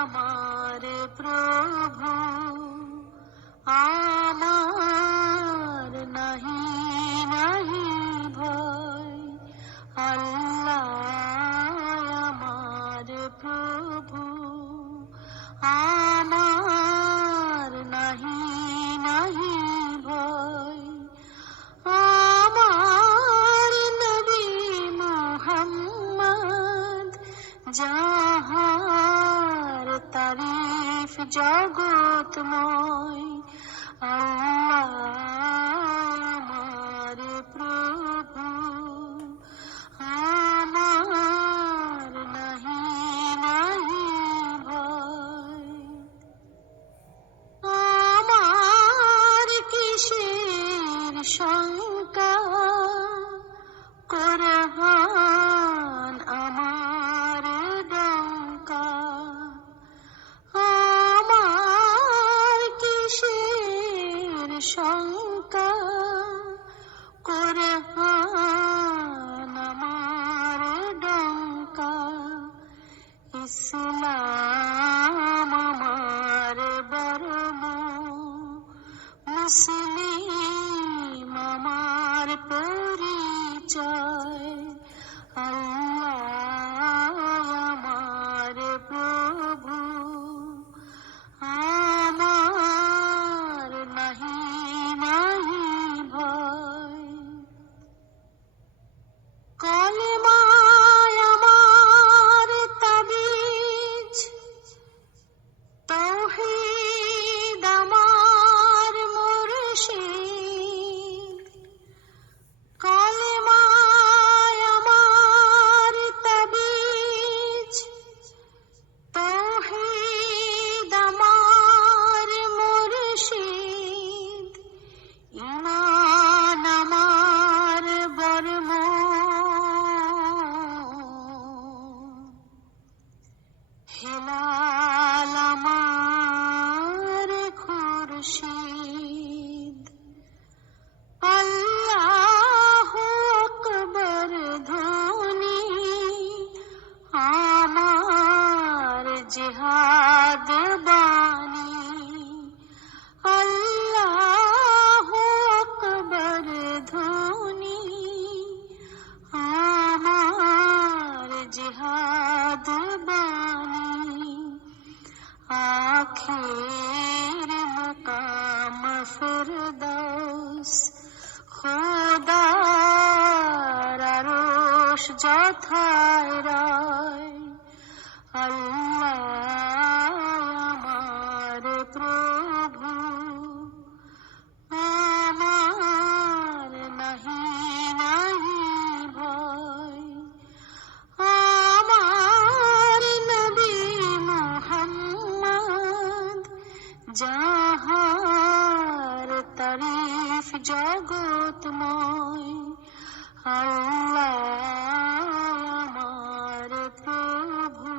আমার প্রভু আমার নাহি নাহি ভয়, আল্লাহ আমার প্রভু আমার নাহি নাহি ভয়। আমার নবী মুহাম্মদ যাহার তারিফ জগৎময়, আল্লাহ আমার প্রভু আমার নাহি নাহি ভয়। আমার কিসের শঙ্কা, কোরআন আমার ডঙ্কা। আমার কিসের শঙ্কা, কোরআন আমার ডঙ্কা। ইসলাম আমার বরম, মুসলিম আমার পরিচয়, আল্লাহ আমার প্রভু আমার নাহি নাহি ভয়। কলেমায় আমার তাবিজ, তাওহীদ আমার মুর্শিদ। কলেমায় আমার তাবিজ, তাওহীদ আমার মুর্শিদ। ঈমান আমার বরম, হেলাল আমার খুরশিদ। আল্লাহু আকবার ধ্বনি আমার জিহাদ বাণী, আল্লাহু আকবার ধ্বনি আমার জিহাদ বাণী। আখির মুকাম ফিরদৌস, খোদার আরশ যথায় রয়, আল্লাহ আমার প্রভু আমার নাহি নাহি ভয়। আমার নবী মুহাম্মদ যাহার তারিফ জগৎময়, আল্লাহ আমার প্রভু